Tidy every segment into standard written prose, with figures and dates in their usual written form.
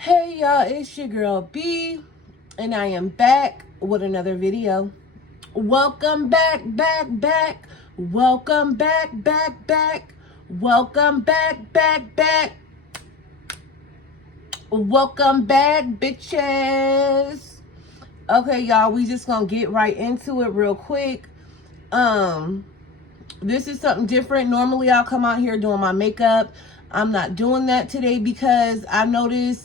Hey y'all, it's your girl B, and I am back with another video. Welcome back. Welcome back. Welcome back. Welcome back, bitches. Okay, y'all, we just gonna get right into it real quick. This is something different. Normally I'll come out here doing my makeup. I'm not doing that today because I noticed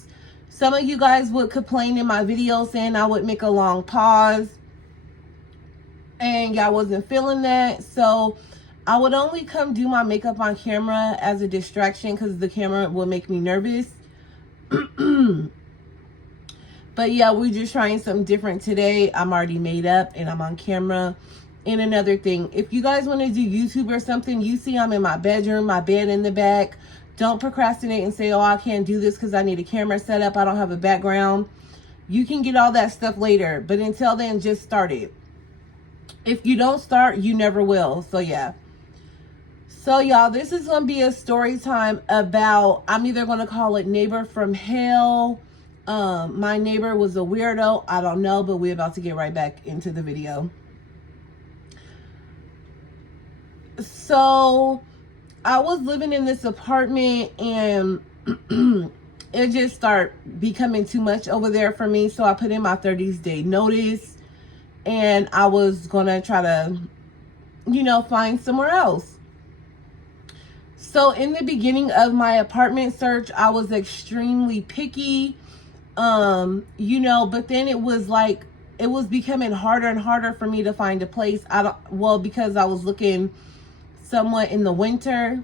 some of you guys would complain in my videos saying I would make a long pause and y'all wasn't feeling that. So I would only come do my makeup on camera as a distraction because the camera will make me nervous. But yeah, we're just trying something different today. I'm already made up and I'm on camera. And another thing, if you guys want to do YouTube or something, you see I'm in my bedroom, my bed in the back. Don't procrastinate and say, oh, I can't do this because I need a camera set up. I don't have a background. You can get all that stuff later. But until then, just start it. If you don't start, you never will. So yeah. So y'all, this is going to be a story time about, I'm either going to call it Neighbor from Hell. My neighbor was a weirdo. I don't know, but we're about to get right back into the video. So I was living in this apartment and it just started becoming too much over there for me. So I put in my 30 day notice and I was going to try to, find somewhere else. So in the beginning of my apartment search, I was extremely picky, but then it was becoming harder and harder for me to find a place. Because I was looking somewhat in the winter,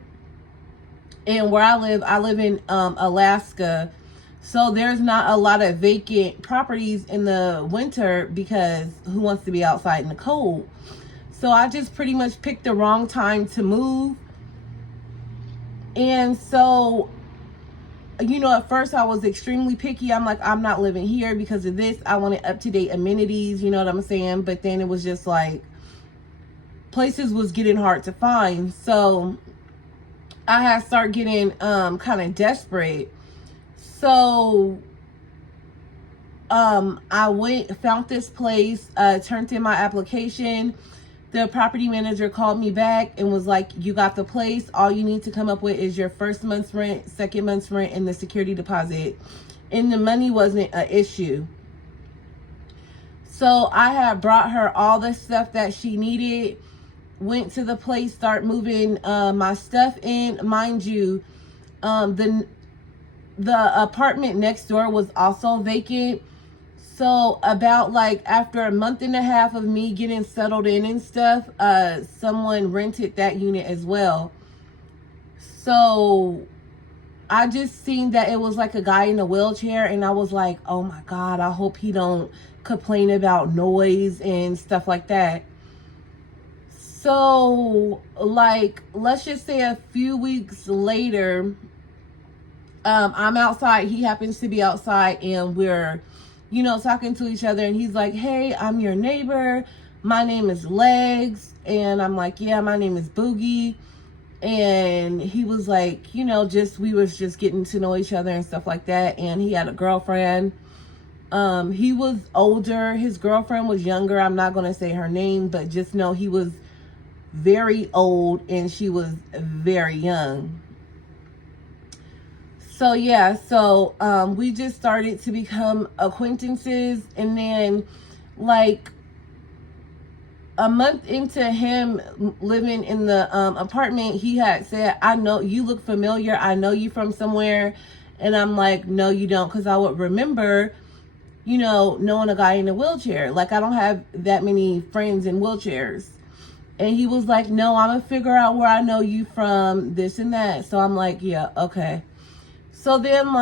and where I live in Alaska, so there's not a lot of vacant properties in the winter because who wants to be outside in the cold? So I just pretty much picked the wrong time to move. And so, at first I was extremely picky. I'm like, I'm not living here because of this. I wanted up-to-date amenities, you know what I'm saying? But then it was just like, places was getting hard to find. So I had started getting kind of desperate. So I found this place, turned in my application. The property manager called me back and was like, you got the place. All you need to come up with is your first month's rent, second month's rent, and the security deposit. And the money wasn't an issue. So I had brought her all the stuff that she needed, went to the place, start moving my stuff in. Mind you, the apartment next door was also vacant. So about after a month and a half of me getting settled in and stuff, someone rented that unit as well. So I just seen that it was like a guy in a wheelchair, and I was like, oh my God, I hope he don't complain about noise and stuff like that. So let's just say a few weeks later, I'm outside. He happens to be outside and we're, talking to each other, and he's like, hey, I'm your neighbor. My name is Legs. And I'm like, yeah, my name is Boogie. And he was like, we was just getting to know each other and stuff like that. And he had a girlfriend. He was older. His girlfriend was younger. I'm not going to say her name, but just know he was very old and she was very young. So yeah, we just started to become acquaintances, and then a month into him living in the apartment, he had said, I know you look familiar. I know you from somewhere. And I'm like, no, you don't, because I would remember, knowing a guy in a wheelchair. I don't have that many friends in wheelchairs. And he was like, no, I'm gonna figure out where I know you from, this and that. So I'm like, yeah, okay. So then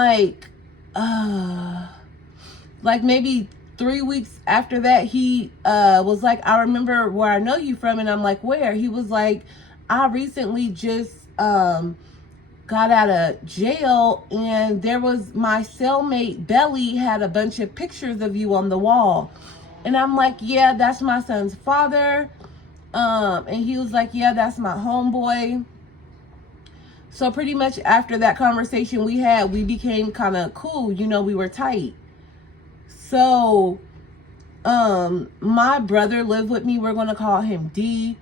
maybe 3 weeks after that, he was like, I remember where I know you from. And I'm like, where? He was like, I recently just got out of jail, and there was my cellmate Belly had a bunch of pictures of you on the wall. And I'm like, yeah, that's my son's father. And he was like, yeah, that's my homeboy. So pretty much after that conversation we had, we became kind of cool. You know, we were tight. So, my brother lived with me. We're going to call him D.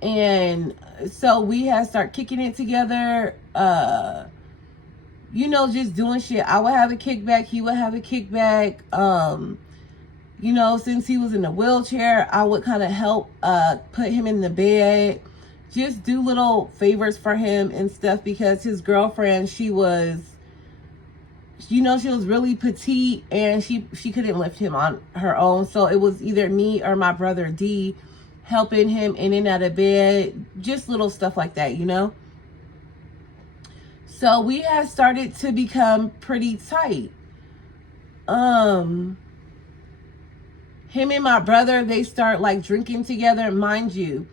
And so we had start kicking it together. You know, just doing shit. I would have a kickback. He would have a kickback. You know, since he was in a wheelchair, I would kind of help put him in the bed. Just do little favors for him and stuff, because his girlfriend, she was, you know, she was really petite and she couldn't lift him on her own. So it was either me or my brother D helping him in and out of bed. Just little stuff like that, you know. So we had started to become pretty tight. Him and my brother, they start like drinking together. Mind you,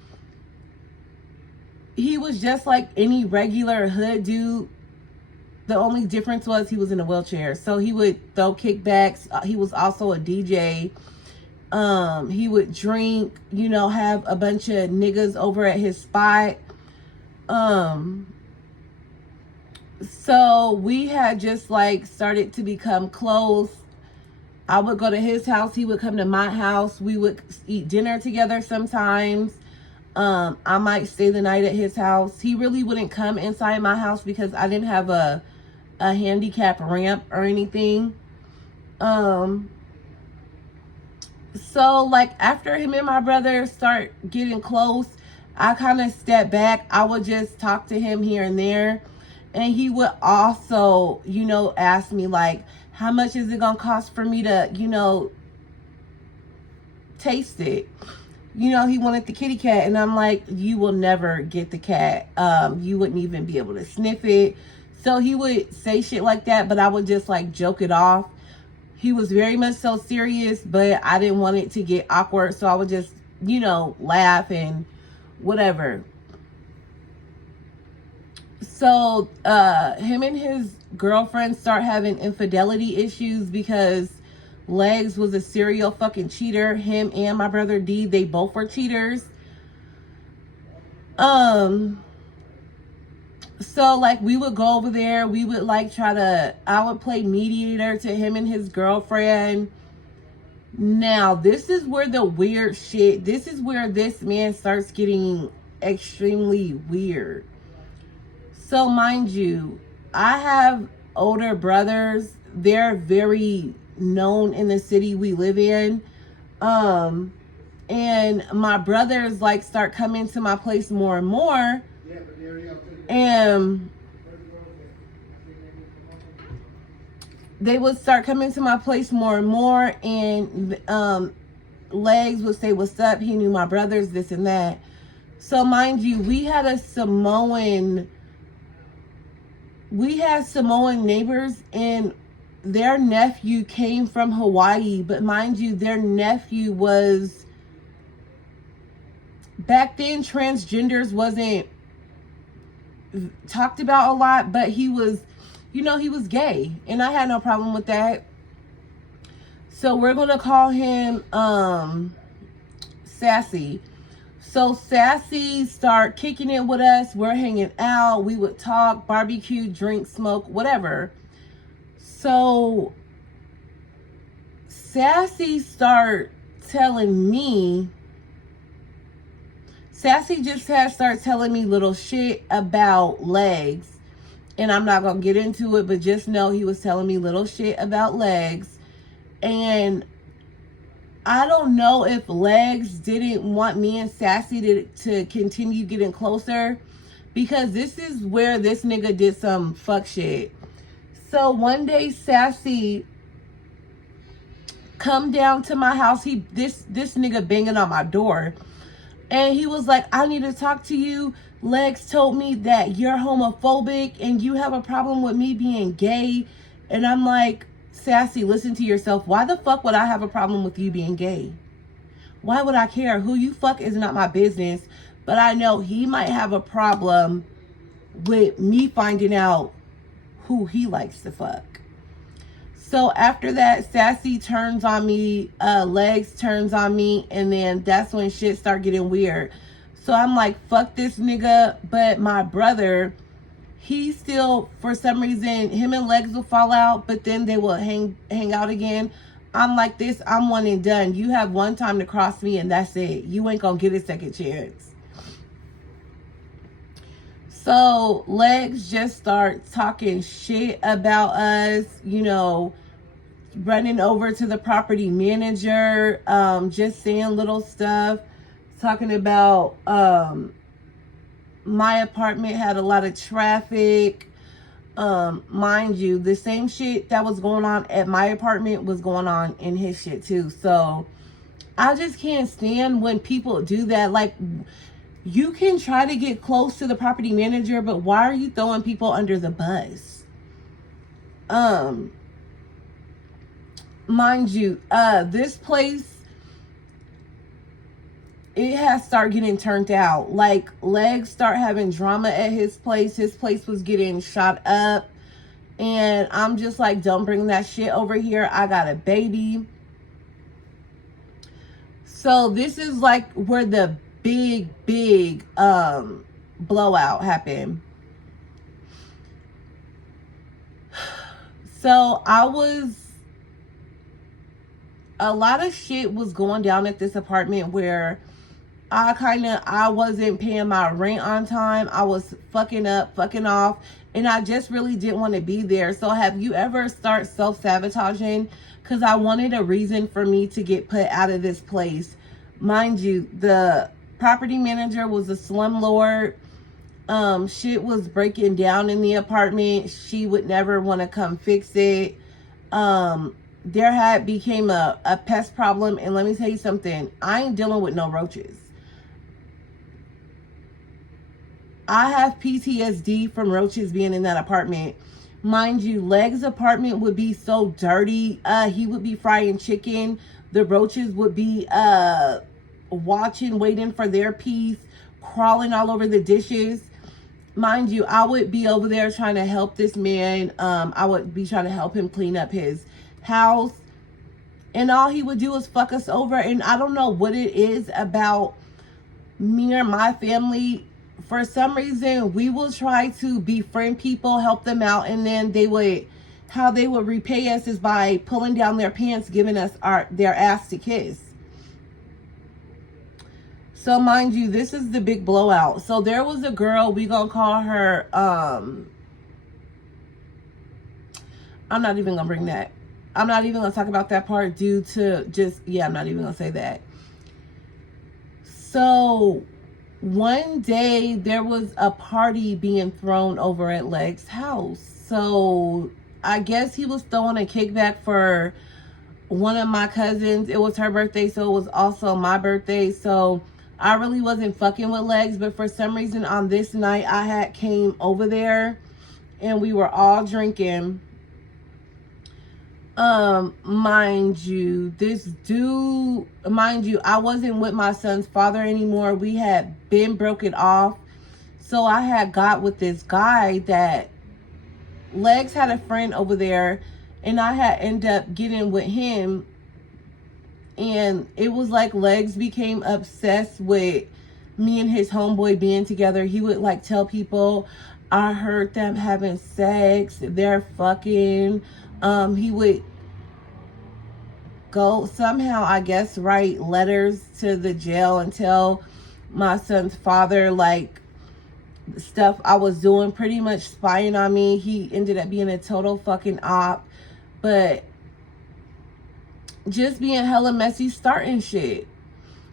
he was just like any regular hood dude. The only difference was he was in a wheelchair. So he would throw kickbacks. He was also a DJ. He would drink, you know, have a bunch of niggas over at his spot. So we had just like started to become close. I would go to his house. He would come to my house. We would eat dinner together sometimes. I might stay the night at his house. He really wouldn't come inside my house because I didn't have a handicap ramp or anything. So like after him and my brother start getting close, I kind of stepped back. I would just talk to him here and there. And he would also, you know, ask me like, how much is it gonna cost for me to, you know, taste it? You know, he wanted the kitty cat, and I'm like, you will never get the cat. You wouldn't even be able to sniff it. So he would say shit like that, but I would just like joke it off. He was very much so serious, but I didn't want it to get awkward, so I would just, you know, laugh and whatever. So him and his girlfriend start having infidelity issues because Legs was a serial fucking cheater. Him and my brother D, they both were cheaters. So like we would go over there, we would like I would play mediator to him and his girlfriend. Now this is where the weird shit, this is where this man starts getting extremely weird. So mind you, I have older brothers. They're very known in the city we live in. And my brothers like start coming to my place more and more. And they would start coming to my place more and more. And Legs would say, what's up? He knew my brothers, this and that. So mind you, we had Samoan neighbors, and their nephew came from Hawaii. But mind you, their nephew was, back then transgenders wasn't talked about a lot, but he was, you know, he was gay, and I had no problem with that. So we're gonna call him Sassy. So Sassy start kicking it with us. We're hanging out. We would talk, barbecue, drink, smoke, whatever. So Sassy just had started telling me little shit about Legs. And I'm not going to get into it, but just know he was telling me little shit about Legs. And I don't know if Legs didn't want me and Sassy to continue getting closer, because this is where this nigga did some fuck shit. So one day Sassy come down to my house. This nigga banging on my door. And he was like, I need to talk to you. Legs told me that you're homophobic and you have a problem with me being gay. And I'm like, Sassy, listen to yourself. Why the fuck would I have a problem with you being gay? Why would I care? Who you fuck is not my business. But I know he might have a problem with me finding out who he likes to fuck. So after that, Sassy turns on me, Legs turns on me, and then that's when shit start getting weird. So I'm like, fuck this nigga. But my brother, he still, for some reason, him and Legs will fall out, but then they will hang out again. I'm like this, I'm one and done. You have one time to cross me and that's it. You ain't gonna get a second chance. So Legs just starts talking shit about us, you know, running over to the property manager, just saying little stuff, talking about my apartment had a lot of traffic. Mind you, the same shit that was going on at my apartment was going on in his shit too. So I just can't stand when people do that. Like, you can try to get close to the property manager, but why are you throwing people under the bus? Mind you, this place, it has started getting turned out. Like, Legs start having drama at his place. His place was getting shot up. And I'm just like, don't bring that shit over here. I got a baby. So this is like where the big blowout happened. So a lot of shit was going down at this apartment where I wasn't paying my rent on time. I was fucking up, fucking off, and I just really didn't want to be there. So have you ever start self-sabotaging? Because I wanted a reason for me to get put out of this place. Mind you, the property manager was a slumlord. Shit was breaking down in the apartment. She would never want to come fix it. There had became a pest problem. And let me tell you something. I ain't dealing with no roaches. I have PTSD from roaches being in that apartment. Mind you, Legs' apartment would be so dirty. He would be frying chicken. The roaches would be watching, waiting for their piece, crawling all over the dishes. Mind you, I would be over there trying to help this man. I would be trying to help him clean up his house. And all he would do is fuck us over. And I don't know what it is about me or my family. For some reason, we will try to befriend people, help them out, and then how they would repay us is by pulling down their pants, giving us their ass to kiss. So mind you, this is the big blowout. So there was a girl, we gonna call her, I'm not even gonna bring that. I'm not even gonna talk about that part due to I'm not even gonna say that. So one day there was a party being thrown over at Leg's house. So I guess he was throwing a kickback for one of my cousins. It was her birthday, so it was also my birthday. So I really wasn't fucking with Legs, but for some reason on this night I had came over there and we were all drinking. Mind you, I wasn't with my son's father anymore. We had been broken off. So I had got with this guy that Legs had a friend over there, and I had ended up getting with him. And it was like Legs became obsessed with me and his homeboy being together. He would like tell people, I heard them having sex, they're fucking. He would go somehow, I guess, write letters to the jail and tell my son's father like stuff I was doing, pretty much spying on me. He ended up being a total fucking op, but just being hella messy, starting shit.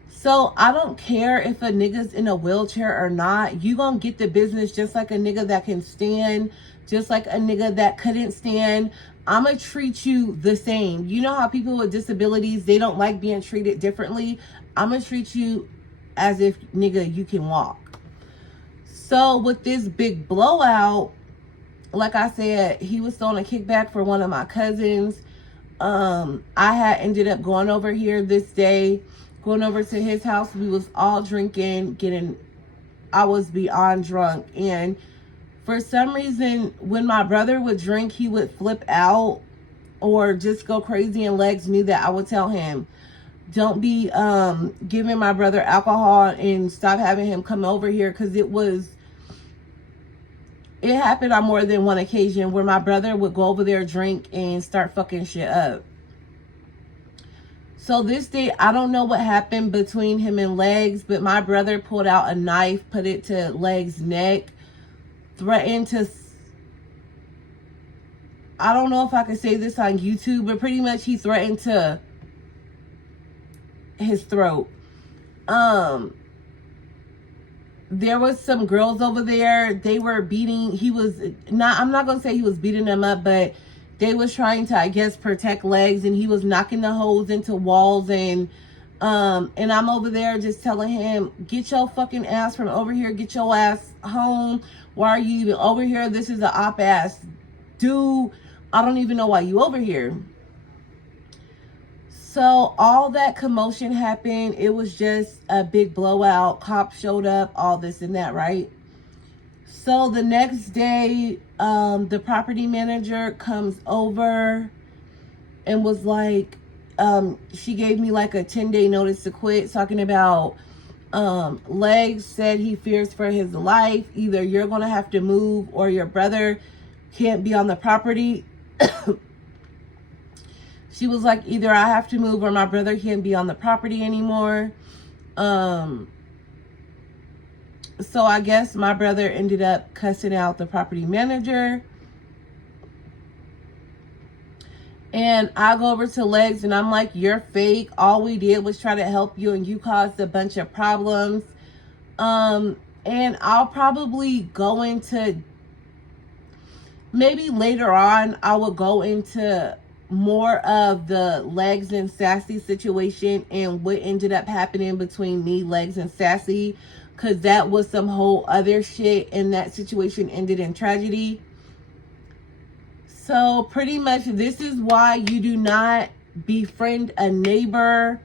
So I don't care if a nigga's in a wheelchair or not. You gonna get the business just like a nigga that can stand, just like a nigga that couldn't stand. I'ma treat you the same. You know how people with disabilities, they don't like being treated differently? I'ma treat you as if, nigga, you can walk. So with this big blowout, like I said, he was throwing a kickback for one of my cousins. I had ended up going over here this day, going over to his house. We was all drinking, I was beyond drunk. And for some reason, when my brother would drink, he would flip out or just go crazy, and Legs knew that I would tell him, don't be giving my brother alcohol and stop having him come over here, because it was It happened on more than one occasion where my brother would go over there, drink, and start fucking shit up. So this day, I don't know what happened between him and Legs, but my brother pulled out a knife, put it to Legs' neck, threatened to, I don't know if I can say this on YouTube, but pretty much he threatened to his throat. There was some girls over there. They were beating, I'm not going to say he was beating them up, but they was trying to, I guess, protect Legs, and he was knocking the holes into walls, and I'm over there just telling him, get your fucking ass from over here, get your ass home. Why are you even over here? This is an op ass dude. I don't even know why you over here. So all that commotion happened. It was just a big blowout. Cops showed up, all this and that, right? So the next day, the property manager comes over and was like, she gave me like a 10-day notice to quit, talking about Legs said he fears for his life. Either you're going to have to move or your brother can't be on the property. She was like, either I have to move or my brother can't be on the property anymore. So I guess my brother ended up cussing out the property manager. And I go over to Legs and I'm like, you're fake. All we did was try to help you and you caused a bunch of problems. And I'll probably go into, maybe later on, I will go into more of the Legs and Sassy situation and what ended up happening between me, Legs, and Sassy, because that was some whole other shit, and that situation ended in tragedy. So pretty much this is why you do not befriend a neighbor.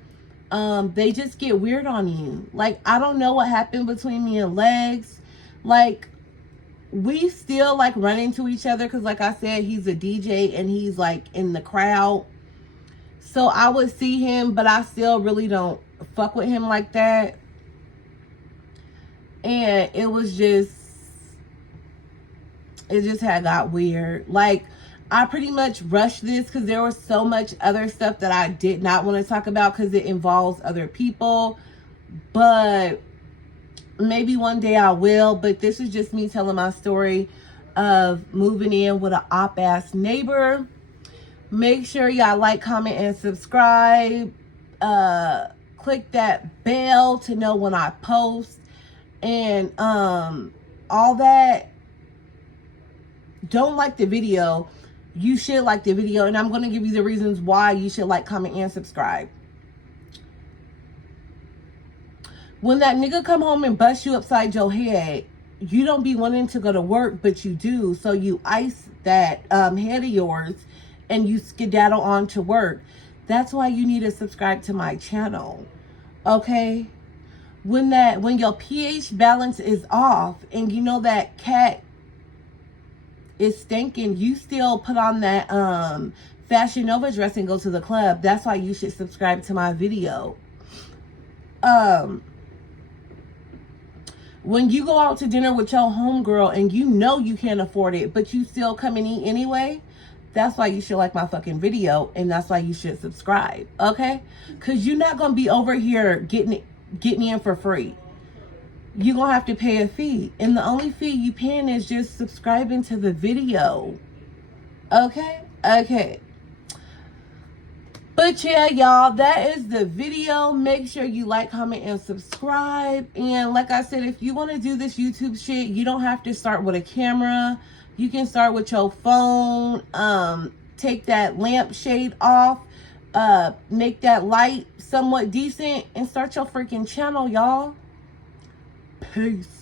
They just get weird on you. Like, I don't know what happened between me and Legs. Like, we still like run into each other because, like I said, he's a DJ and he's like in the crowd. So I would see him, but I still really don't fuck with him like that. And it just had got weird. Like, I pretty much rushed this because there was so much other stuff that I did not want to talk about because it involves other people. But maybe one day I will, but this is just me telling my story of moving in with an op-ass neighbor. Make sure y'all like, comment, and subscribe. Click that bell to know when I post. And all that. Don't like the video. You should like the video. And I'm going to give you the reasons why you should like, comment, and subscribe. When that nigga come home and bust you upside your head, you don't be wanting to go to work, but you do. So you ice that head of yours and you skedaddle on to work. That's why you need to subscribe to my channel. Okay? When your pH balance is off and you know that cat is stinking, you still put on that Fashion Nova dress and go to the club. That's why you should subscribe to my video. When you go out to dinner with your homegirl and you know you can't afford it, but you still come and eat anyway, that's why you should like my fucking video, and that's why you should subscribe, okay? Because you're not going to be over here getting in for free. You're going to have to pay a fee, and the only fee you paying is just subscribing to the video, okay? Okay. But yeah, y'all, that is the video. Make sure you like, comment, and subscribe. And like I said, if you want to do this YouTube shit, you don't have to start with a camera. You can start with your phone. Take that lampshade off. Make that light somewhat decent. And start your freaking channel, y'all. Peace.